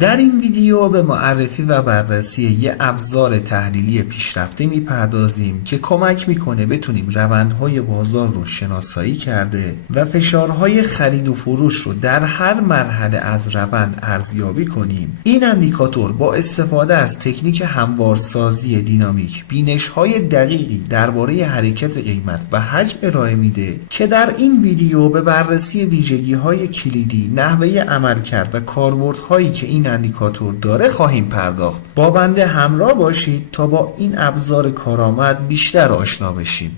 در این ویدیو به معرفی و بررسی یه ابزار تحلیلی پیشرفته میپردازیم که کمک میکنه بتونیم روندهای بازار رو شناسایی کرده و فشارهای خرید و فروش رو در هر مرحله از روند ارزیابی کنیم. این اندیکاتور با استفاده از تکنیک هموارسازی دینامیک بینش‌های دقیقی درباره حرکت قیمت و حجم ارائه میده که در این ویدیو به بررسی ویژگی‌های کلیدی، نحوه عملکرد و کاربردهایی که این اندیکاتور داره خواهیم پرداخت. با بنده همراه باشید تا با این ابزار کارآمد بیشتر آشنا بشیم.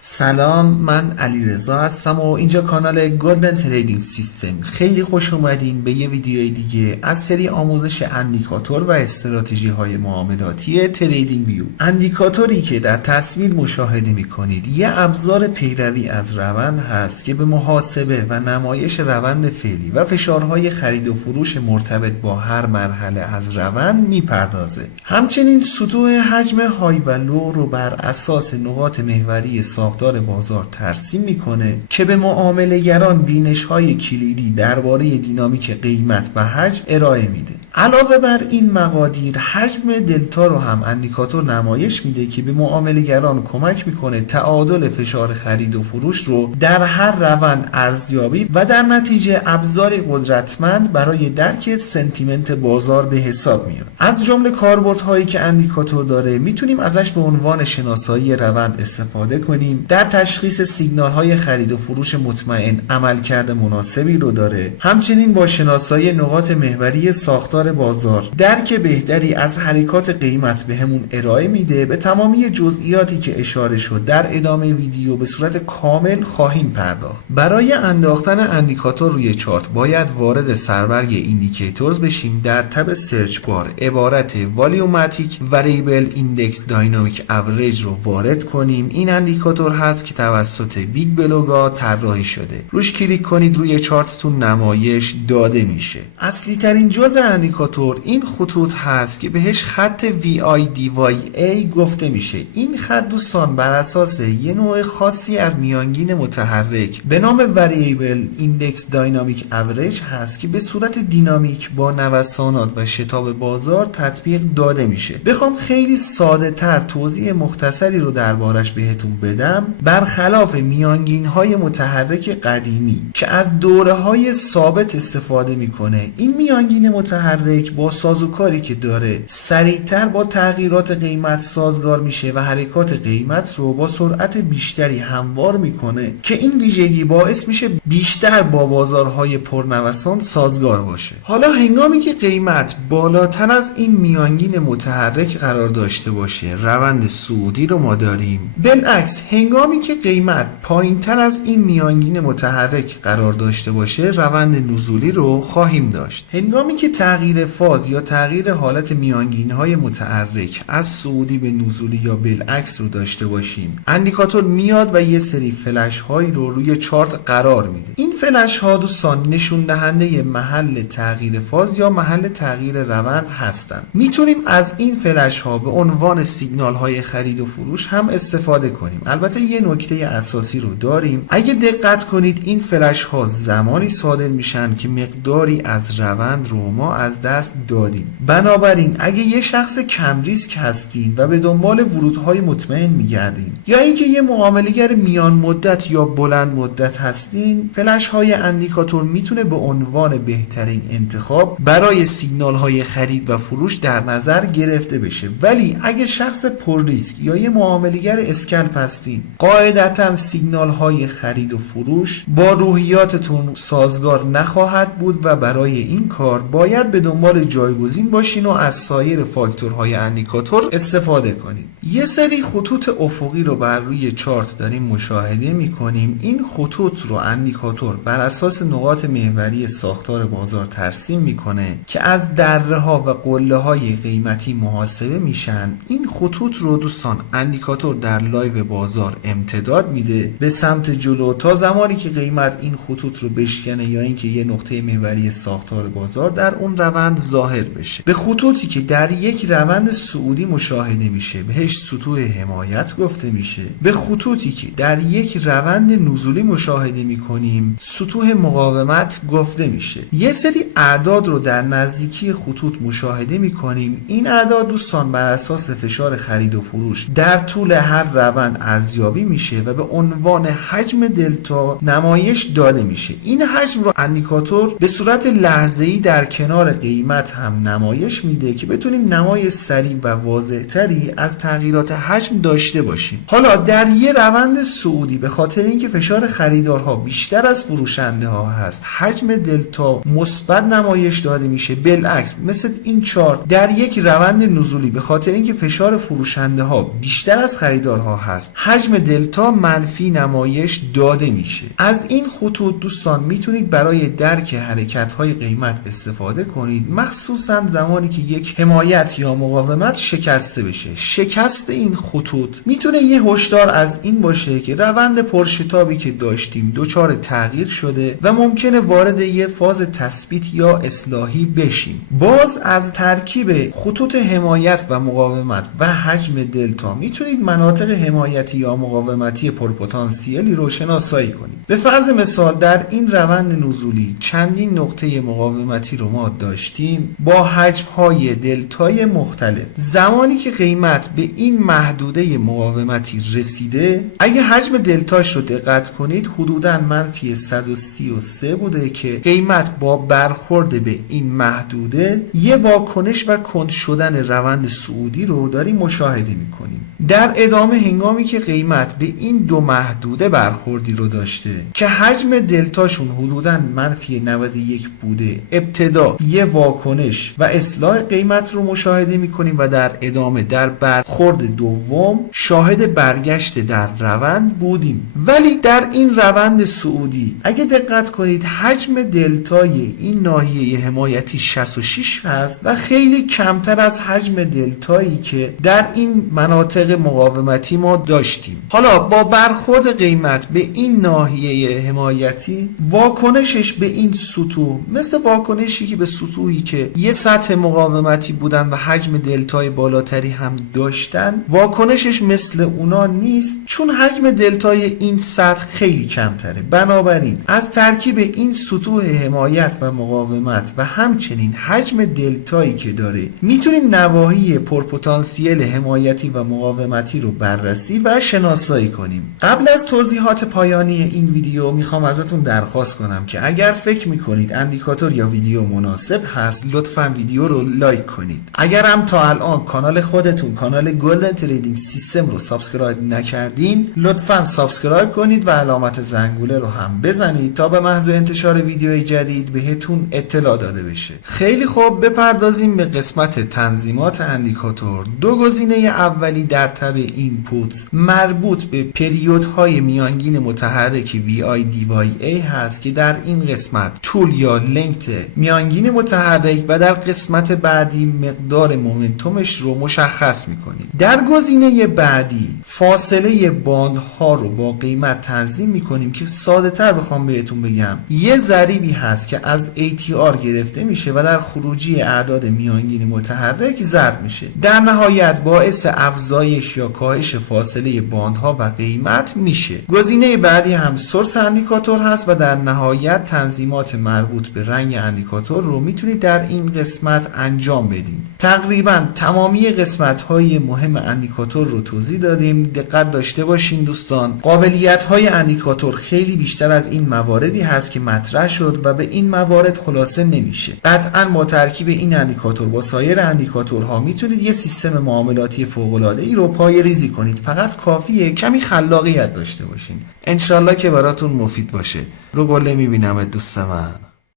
سلام، من علیرضا هستم و اینجا کانال گلدن تریدینگ سیستم. خیلی خوش اومدین به یه ویدیوی دیگه از سری آموزش اندیکاتور و استراتژی های معاملاتی تریدینگ ویو. اندیکاتوری که در تصویر مشاهده میکنید یه ابزار پیروی از روند هست که به محاسبه و نمایش روند فعلی و فشارهای خرید و فروش مرتبط با هر مرحله از روند میپردازه. همچنین سطوح حجم های و لو رو بر اساس نقاط محوری ساختار بازار ترسیم میکنه که به معامله‌گران بینش‌های کلیدی درباره دینامیک قیمت و حجم ارائه میده. علاوه بر این مقادیر، حجم دلتا رو هم اندیکاتور نمایش میده که به معامله‌گران کمک میکنه تعادل فشار خرید و فروش رو در هر روند ارزیابی و در نتیجه ابزاری قدرتمند برای درک سنتیمنت بازار به حساب میاد. از جمله کاربردهایی که اندیکاتور داره میتونیم ازش به عنوان شناسایی روند استفاده کنیم. در تشخیص سیگنال های خرید و فروش مطمئن عملکرد مناسبی رو داره. همچنین با شناسایی نقاط محوری ساختار بازار درک بهتری از حرکات قیمت بهمون ارائه میده. به تمامی جزئیاتی که اشاره شد در ادامه ویدیو به صورت کامل خواهیم پرداخت. برای انداختن اندیکاتور روی چارت باید وارد سربرگ ایندیکیتورز بشیم. در تب سرچ بار عبارت والیوماتیک وریبل ایندکس داینامیک اوریج رو وارد کنیم. این اندیکاتور هست که توسط بیگ بلوگا طراحی شده. روش کلیک کنید، روی چارتتون نمایش داده میشه. اصلی ترین جزء اندیکاتور این خطوط هست که بهش خط VIDYA گفته میشه. این خط دوستان بر اساس یه نوع خاصی از میانگین متحرک به نام وریبل ایندکس داینامیک اوریج هست که به صورت دینامیک با نوسانات و شتاب بازار تطبیق داده میشه. بخوام خیلی ساده تر توضیح مختصری رو دربارش بهتون بدم، برخلاف میانگین های متحرک قدیمی که از دوره های ثابت استفاده میکنه، این میانگین متحرک با سازوکاری که داره سریعتر با تغییرات قیمت سازگار میشه و حرکات قیمت رو با سرعت بیشتری هموار میکنه که این ویژگی باعث میشه بیشتر با بازارهای پرنوسان سازگار باشه. حالا هنگامی که قیمت بالاتر از این میانگین متحرک قرار داشته باشه، روند صعودی رو ما داریم. بالعکس هنگامی که قیمت پایینتر از این میانگین متحرک قرار داشته باشه، روند نزولی رو خواهیم داشت. هنگامی که تغییر فاز یا تغییر حالت میانگین های متحرک از صعودی به نزولی یا بالعکس رو داشته باشیم، اندیکاتور میاد و یه سری فلش هایی رو روی چارت قرار میده. این فلش ها دوستان نشون دهنده محل تغییر فاز یا محل تغییر روند هستند. میتونیم از این فلش ها به عنوان سیگنال های خرید و فروش هم استفاده کنیم. البته یه نکته اساسی رو داریم. اگه دقت کنید این فلش ها زمانی صادر میشن که مقداری از روند رو ما از دست دادیم. بنابراین اگه یه شخص کم ریسک هستین و به دنبال ورودهای مطمئن میگردین، یا اینکه یه معامله‌گر میان مدت یا بلند مدت هستین، فلش های اندیکاتور میتونه به عنوان بهترین انتخاب برای سیگنال های خرید و فروش در نظر گرفته بشه. ولی اگه شخص پر ریسک یا یه معامله‌گر اسکلپ هستین، قاعدتاً سیگنال های خرید و فروش با روحیاتتون سازگار نخواهد بود و برای این کار باید به دنبال جایگزین باشین و از سایر فاکتورهای اندیکاتور استفاده کنید. یه سری خطوط افقی رو بر روی چارت داریم مشاهده میکنیم. این خطوط رو اندیکاتور بر اساس نقاط محوری ساختار بازار ترسیم میکنه که از دره ها و قله های قیمتی محاسبه میشن. این خطوط رو دوستان اندیکاتور در لایو بازار بازار امتداد میده به سمت جلو تا زمانی که قیمت این خطوط رو بشکنه یا اینکه یه نقطه محوری ساختار بازار در اون روند ظاهر بشه. به خطوطی که در یک روند صعودی مشاهده میشه بهش سطوح حمایت گفته میشه. به خطوطی که در یک روند نزولی مشاهده میکنیم سطوح مقاومت گفته میشه. یه سری اعداد رو در نزدیکی خطوط مشاهده میکنیم. این اعداد دوستان بر اساس فشار خرید و فروش در طول هر روند ارزیابی میشه و به عنوان حجم دلتا نمایش داده میشه. این حجم رو اندیکاتور به صورت لحظه‌ای در کنار قیمت هم نمایش میده که بتونیم نمای سریع و واضح تری از تغییرات حجم داشته باشیم. حالا در یه روند صعودی به خاطر اینکه فشار خریدارها بیشتر از فروشنده ها هست حجم دلتا مثبت نمایش داده میشه. بالعکس مثل این چارت در یک روند نزولی به خاطر اینکه فشار فروشنده ها بیشتر از خریدارها هست حجم دلتا منفی نمایش داده میشه. از این خطوط دوستان میتونید برای درک حرکت های قیمت استفاده کنید، مخصوصا زمانی که یک حمایت یا مقاومت شکسته بشه. شکست این خطوط میتونه یه هشدار از این باشه که روند پرشتابی که داشتیم دچار تغییر شده و ممکنه وارد یه فاز تثبیت یا اصلاحی بشیم. باز از ترکیب خطوط حمایت و مقاومت و حجم دلتا میتونید مناطق حمایتی یا مقاومتی پرپتانسیلی رو شناسایی کنید. به فرض مثال در این روند نزولی چندین نقطه مقاومتی رو ما داشتیم با حجم‌های دلتای مختلف. زمانی که قیمت به این محدوده مقاومتی رسیده اگه حجم دلتاش رو دقت کنید حدوداً منفی 133 بوده که قیمت با برخورد به این محدوده یه واکنش و کند شدن روند صعودی رو داریم مشاهده میکنیم. در ادامه هنگامی که قیمت به این دو محدوده برخوردی رو داشته که حجم دلتاشون حدوداً منفی 91 بوده ابتدا یه واکنش و اصلاح قیمت رو مشاهده میکنیم و در ادامه در برخورد دوم شاهد برگشت در روند بودیم. ولی در این روند صعودی اگه دقت کنید حجم دلتای این ناحیه حمایتی 66 هست و خیلی کمتر از حجم دلتایی که در این مناطق مقاومتی ما داشتیم. حالا با برخورد قیمت به این ناحیه حمایتی واکنشش به این سطوح مثل واکنشی که به سطوحی که یه سطح مقاومتی بودن و حجم دلتای بالاتری هم داشتن واکنشش مثل اونا نیست چون حجم دلتای این سطح خیلی کمتره. بنابراین از ترکیب این سطوح حمایت و مقاومت و همچنین حجم دلتایی که داره میتونیم نواحی پرپتانسیل حمایتی و مقاومتی رو بررسی و شناسایی کنیم. قبل از توضیحات پایانی این ویدیو میخوام ازتون درخواست کنم که اگر فکر میکنید اندیکاتور یا ویدیو مناسب هست لطفاً ویدیو رو لایک کنید. اگر هم تا الان کانال خودتون کانال گلدن تریدینگ سیستم رو سابسکرایب نکردین لطفاً سابسکرایب کنید و علامت زنگوله رو هم بزنید تا به محض انتشار ویدیوی جدید بهتون اطلاع داده بشه. خیلی خوب بپردازیم به قسمت تنظیمات اندیکاتور. دو گزینه اولی در تب اینپوتس مربوط به پریودهای میانگین متحرک VI/DYA هست که در این قسمت طول یا لنگت میانگین متحرک و در قسمت بعدی مقدار مومنتومش رو مشخص میکنیم. در گزینه بعدی فاصله باندها رو با قیمت تنظیم میکنیم که ساده تر بخوام بهتون بگم یه ضریبی هست که از ATR گرفته میشه و در خروجی اعداد میانگین متحرک ضرب میشه. در نهایت باعث افزایش یا کاهش فاصله باندها و قیمت میشه. گزینه بعدی هم سورس اندیکاتور هست و در نهایت تنظیمات مربوط به رنگ اندیکاتور رو میتونید در این قسمت انجام بدین. تقریبا تمامی قسمت های مهم اندیکاتور رو توضیح دادیم. دقت داشته باشین دوستان قابلیت های اندیکاتور خیلی بیشتر از این مواردی هست که مطرح شد و به این موارد خلاصه نمیشه. قطعا با ترکیب این اندیکاتور با سایر اندیکاتورها میتونید یه سیستم معاملاتی فوق العاده ای رو پایه‌ریزی کنید. فقط کافیه کمی خلاقیت داشته باشین. انشالله که براتون مفید باشه. رو قله میبینم دوست من.